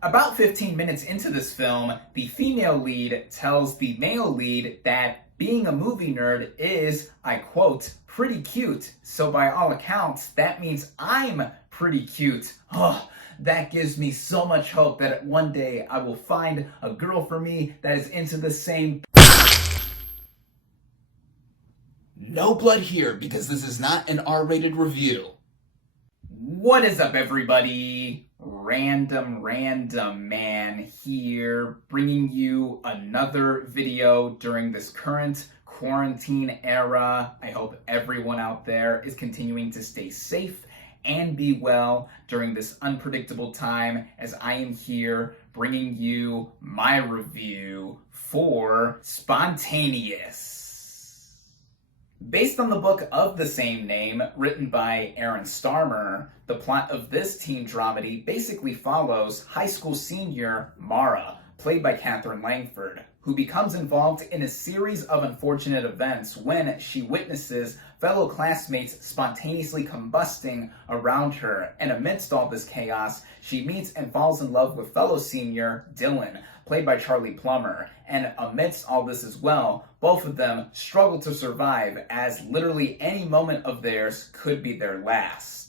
About 15 minutes into this film, the female lead tells the male lead that being a movie nerd is, I quote, pretty cute. So by all accounts, that means I'm pretty cute. Oh, that gives me so much hope that one day I will find a girl for me that is into the same. No blood here because this is not an R-rated review. What is up, everybody? RandomRandomMan here, bringing you another video during this current quarantine era. I hope everyone out there is continuing to stay safe and be well during this unpredictable time, as I am here bringing you my review for Spontaneous. Based on the book of the same name, written by Aaron Starmer, the plot of this teen dramedy basically follows high school senior Mara, played by Katherine Langford, who becomes involved in a series of unfortunate events when she witnesses fellow classmates spontaneously combusting around her. And amidst all this chaos, she meets and falls in love with fellow senior Dylan, played by Charlie Plummer. And amidst all this as well, both of them struggle to survive, as literally any moment of theirs could be their last.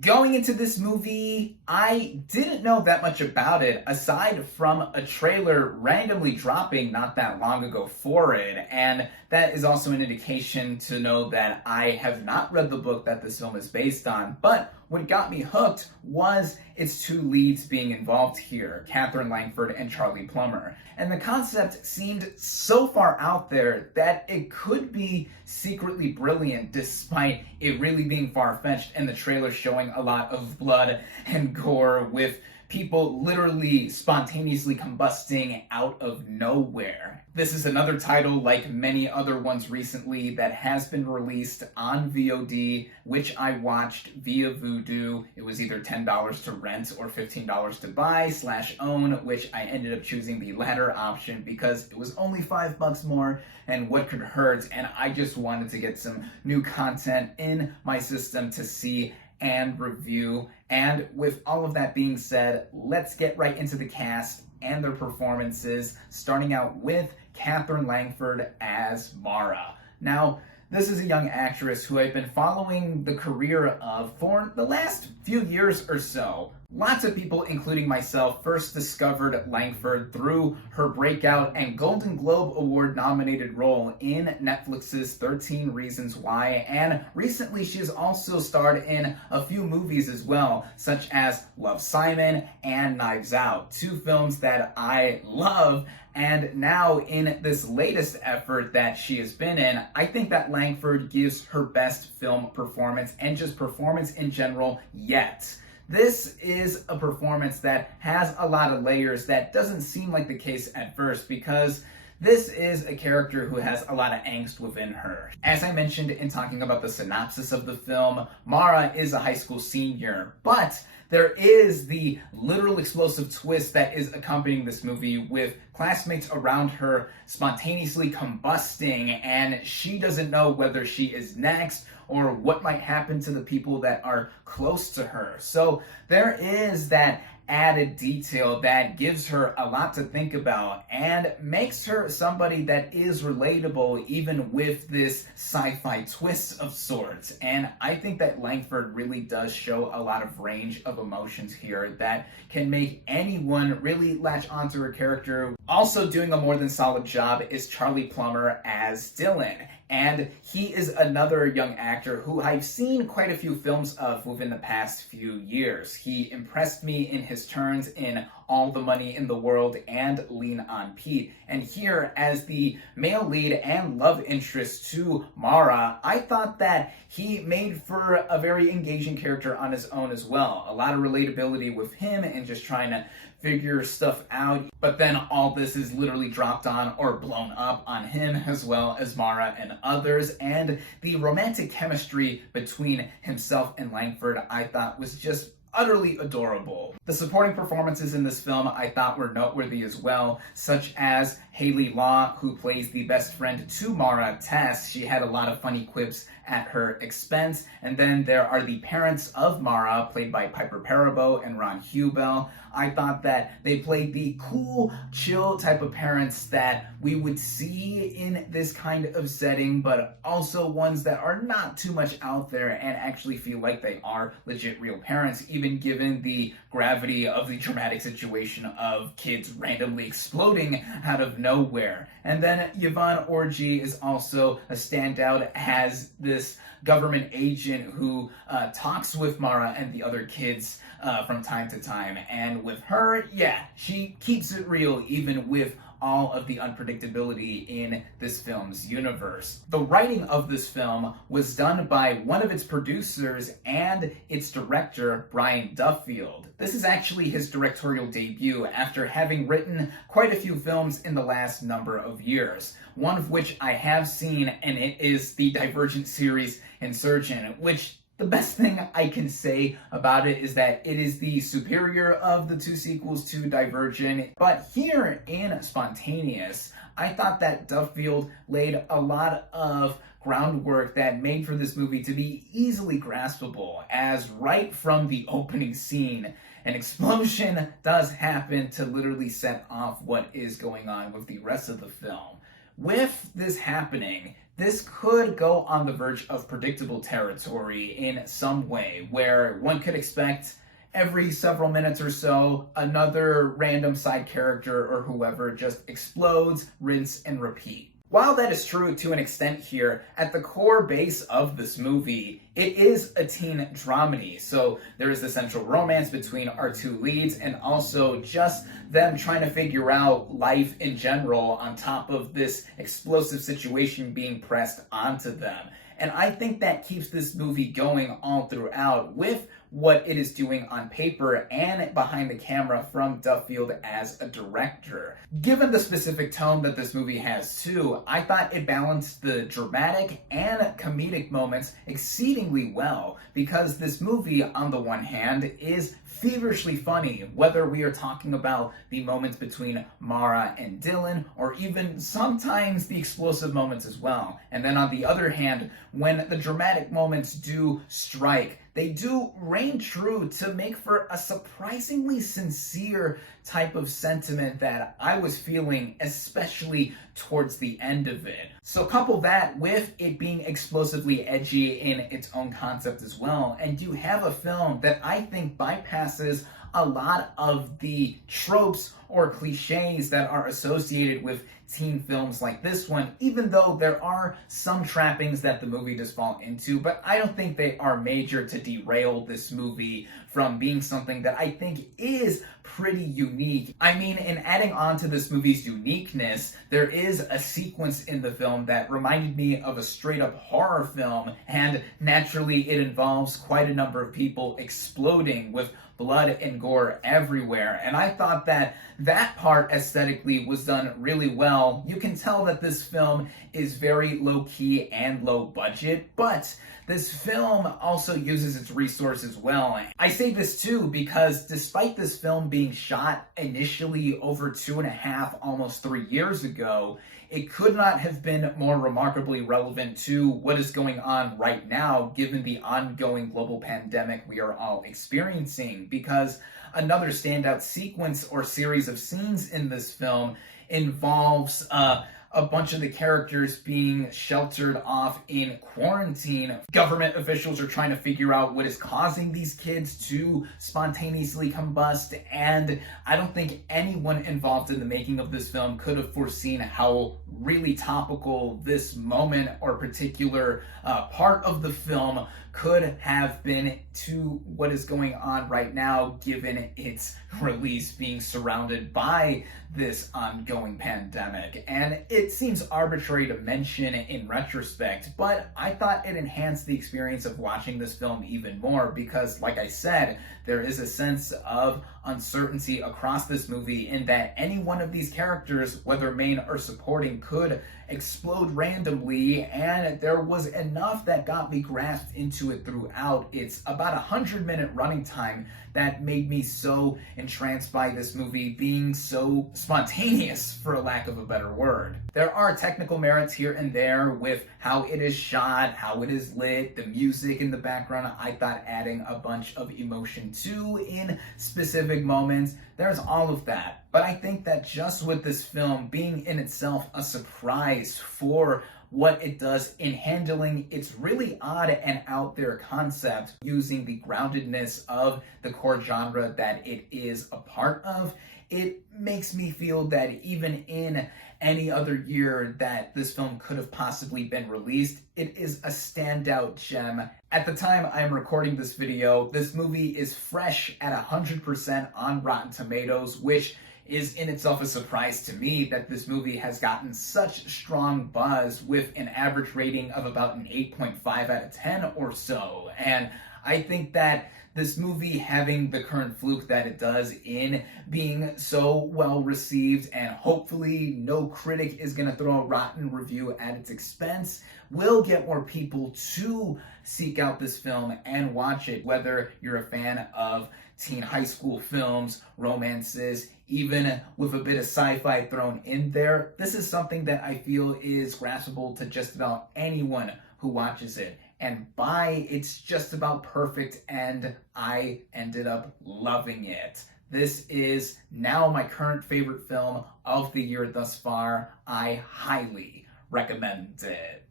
Going into this movie, I didn't know that much about it, aside from a trailer randomly dropping not that long ago for it, and that is also an indication to know that I have not read the book that this film is based on. But what got me hooked was its two leads being involved here, Katherine Langford and Charlie Plummer. And the concept seemed so far out there that it could be secretly brilliant, despite it really being far-fetched and the trailer showing a lot of blood and gore, with people literally spontaneously combusting out of nowhere. This is another title, like many other ones recently, that has been released on VOD, which I watched via Vudu. It was either $10 to rent or $15 to buy/own, which I ended up choosing the latter option because it was only $5 more, and what could hurt? And I just wanted to get some new content in my system to see and review. And with all of that being said, let's get right into the cast and their performances, starting out with Katherine Langford as Mara. Now, this is a young actress who I've been following the career of for the last few years or so. Lots of people, including myself, first discovered Langford through her breakout and Golden Globe Award nominated role in Netflix's 13 Reasons Why, and recently she has also starred in a few movies as well, such as Love, Simon and Knives Out, two films that I love. And now in this latest effort that she has been in, I think that Langford gives her best film performance, and just performance in general, yet. This is a performance that has a lot of layers that doesn't seem like the case at first, because this is a character who has a lot of angst within her. As I mentioned in talking about the synopsis of the film, Mara is a high school senior, but there is the literal explosive twist that is accompanying this movie, with classmates around her spontaneously combusting, and she doesn't know whether she is next or what might happen to the people that are close to her. So there is that added detail that gives her a lot to think about and makes her somebody that is relatable, even with this sci-fi twist of sorts. And I think that Langford really does show a lot of range of emotions here that can make anyone really latch onto her character. Also doing a more than solid job is Charlie Plummer as Dylan. And he is another young actor who I've seen quite a few films of within the past few years. He impressed me in his turns in All the Money in the World and Lean on Pete. And here, as the male lead and love interest to Mara, I thought that he made for a very engaging character on his own as well. A lot of relatability with him and just trying to figure stuff out, but then all this is literally dropped on or blown up on him, as well as Mara and others. And the romantic chemistry between himself and Langford, I thought, was just utterly adorable. The supporting performances in this film I thought were noteworthy as well, such as Haley Law, who plays the best friend to Mara, Tess. She had a lot of funny quips at her expense. And then there are the parents of Mara, played by Piper Perabo and Ron Hubel. I thought that they played the cool, chill type of parents that we would see in this kind of setting, but also ones that are not too much out there and actually feel like they are legit real parents, even given the gravity of the dramatic situation of kids randomly exploding out of nowhere. And then Yvonne Orji is also a standout as this government agent who talks with Mara and the other kids from time to time. And with her, yeah, she keeps it real even with all of the unpredictability in this film's universe. The writing of this film was done by one of its producers and its director, Brian Duffield. This is actually his directorial debut after having written quite a few films in the last number of years, one of which I have seen, and it is the Divergent series Insurgent, which the best thing I can say about it is that it is the superior of the two sequels to Divergent. But here in Spontaneous, I thought that Duffield laid a lot of groundwork that made for this movie to be easily graspable, as right from the opening scene, an explosion does happen to literally set off what is going on with the rest of the film. With this happening, this could go on the verge of predictable territory in some way, where one could expect every several minutes or so, another random side character or whoever just explodes, rinse, and repeat. While that is true to an extent here, at the core base of this movie, it is a teen dramedy. So there is the central romance between our two leads and also just them trying to figure out life in general on top of this explosive situation being pressed onto them. And I think that keeps this movie going all throughout with what it is doing on paper and behind the camera from Duffield as a director. Given the specific tone that this movie has too, I thought it balanced the dramatic and comedic moments exceedingly well, because this movie, on the one hand, is feverishly funny, whether we are talking about the moments between Mara and Dylan, or even sometimes the explosive moments as well. And then on the other hand, when the dramatic moments do strike, they do reign true to make for a surprisingly sincere type of sentiment that I was feeling, especially towards the end of it. So couple that with it being explosively edgy in its own concept as well, and you have a film that I think bypasses a lot of the tropes or cliches that are associated with teen films like this one, even though there are some trappings that the movie does fall into, but I don't think they are major to derail this movie from being something that I think is pretty unique. I mean, in adding on to this movie's uniqueness, there is a sequence in the film that reminded me of a straight-up horror film, and naturally it involves quite a number of people exploding with blood and gore everywhere. And I thought that that part aesthetically was done really well. You can tell that this film is very low-key and low budget, but this film also uses its resources well. I say this too because despite this film being shot initially over 2.5, almost 3 years ago, it could not have been more remarkably relevant to what is going on right now, given the ongoing global pandemic we are all experiencing, because another standout sequence or series of scenes in this film involves a bunch of the characters being sheltered off in quarantine. Government officials are trying to figure out what is causing these kids to spontaneously combust, and I don't think anyone involved in the making of this film could have foreseen how really topical this moment or particular part of the film could have been to what is going on right now, given its release being surrounded by this ongoing pandemic. And it seems arbitrary to mention in retrospect, but I thought it enhanced the experience of watching this film even more because, like I said, there is a sense of uncertainty across this movie in that any one of these characters, whether main or supporting, could explode randomly, and there was enough that got me grasped into to it throughout. It's about 100-minute running time that made me so entranced by this movie being so spontaneous, for lack of a better word. There are technical merits here and there with how it is shot, how it is lit, the music in the background. I thought adding a bunch of emotion to in specific moments. There's all of that. But I think that just with this film being in itself a surprise for what it does in handling its really odd and out there concept using the groundedness of the core genre that it is a part of, it makes me feel that even in any other year that this film could have possibly been released, it is a standout gem. At the time I'm recording this video, this movie is fresh at 100% on Rotten Tomatoes, which is in itself a surprise to me that this movie has gotten such strong buzz with an average rating of about an 8.5 out of 10 or so. And I think that this movie having the current fluke that it does in being so well received, and hopefully no critic is going to throw a rotten review at its expense, will get more people to seek out this film and watch it, whether you're a fan of teen high school films, romances, even with a bit of sci-fi thrown in there. This is something that I feel is graspable to just about anyone who watches it. And it's just about perfect, and I ended up loving it. This is now my current favorite film of the year thus far. I highly recommend it.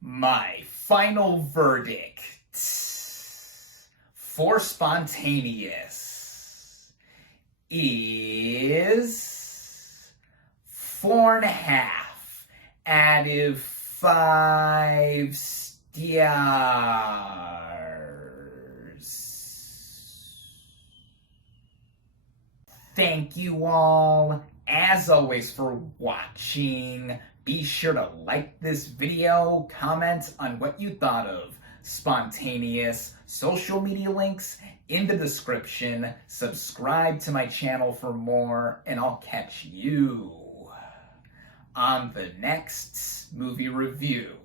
My final verdict for Spontaneous is 4.5 out of 5 stars. Thank you all, as always, for watching. Be sure to like this video, comment on what you thought of Spontaneous, social media links in the description, subscribe to my channel for more, and I'll catch you on the next movie review.